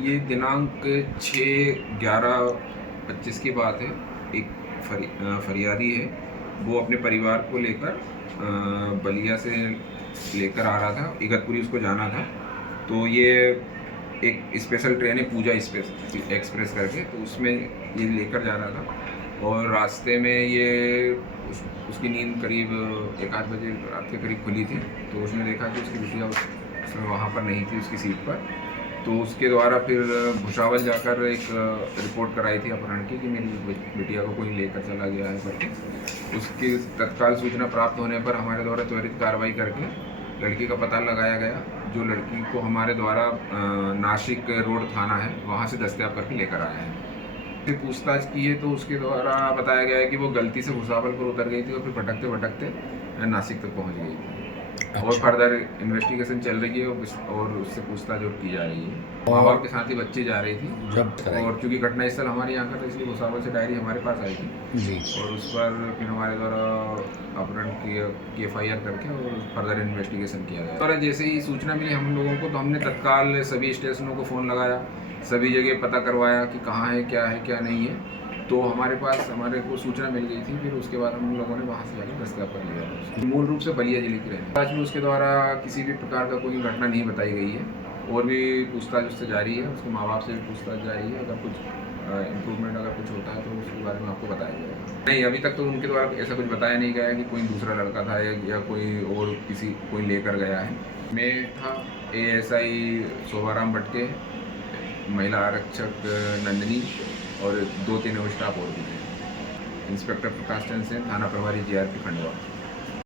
ये दिनांक 6/11/25 की बात है। एक फरियादी है, वो अपने परिवार को लेकर बलिया से लेकर आ रहा था, इगतपुरी उसको जाना था। तो ये एक स्पेशल ट्रेन है, पूजा एक्सप्रेस करके, तो उसमें ये लेकर जा रहा था। और रास्ते में ये उसकी नींद करीब 1-8 बजे रात के करीब खुली थी। तो उसने देखा कि उसकी बिटिया उसमें वहाँ पर नहीं थी, उसकी सीट पर। तो उसके द्वारा फिर भुसावल जाकर एक रिपोर्ट कराई थी अपहरण की कि मेरी बिटिया को कोई लेकर चला गया है करके। उसकी तत्काल सूचना प्राप्त होने पर हमारे द्वारा त्वरित कार्रवाई करके लड़की का पता लगाया गया, जो लड़की को हमारे द्वारा नासिक रोड थाना है वहाँ से दस्तयाब करके लेकर आए हैं। फिर पूछताछ की है तो उसके द्वारा बताया गया है कि वो गलती से भुसावल पर उतर गई थी और फिर भटकते भटकते नासिक तक पहुँच गई थी। और अच्छा। फर्दर इन्वेस्टिगेशन चल रही है और उससे पूछताछ और की जा रही है। माँ बाप के साथ ही बच्ची जा रही थी, जब्त कराई और चूंकि घटनास्थल हमारे यहाँ का था इसलिए भुसावल से डायरी हमारे पास आई थी। जी। और उस पर फिर हमारे द्वारा अपहरण की FIR करके और फर्दर इन्वेस्टिगेशन किया गया। और जैसे ही सूचना मिली हम लोगों को, तो हमने तत्काल सभी स्टेशनों को फ़ोन लगाया, सभी जगह पता करवाया कि कहाँ है क्या नहीं है। तो हमारे को सूचना मिल गई थी। फिर उसके बाद हम लोगों ने वहाँ से जाकर दस्तयाब कर लिया। मूल रूप से बलिया जिले की रहने। आज में उसके द्वारा किसी भी प्रकार का कोई घटना नहीं बताई गई है, और भी पूछताछ उससे जारी है। उसके माँ बाप से भी पूछताछ जारी है। अगर कुछ इम्प्रूवमेंट अगर कुछ होता है तो उसके बारे में आपको बताया जाएगा। नहीं, अभी तक तो उनके द्वारा ऐसा कुछ बताया नहीं गया है कि कोई दूसरा लड़का था या कोई लेकर गया है। मैं था ASI शोभाराम भटके, महिला आरक्षक नंदिनी, और 2-3 और स्टाफ और भी थे। इंस्पेक्टर प्रकाश चंद सिंह, थाना प्रभारी GRP खंडवा।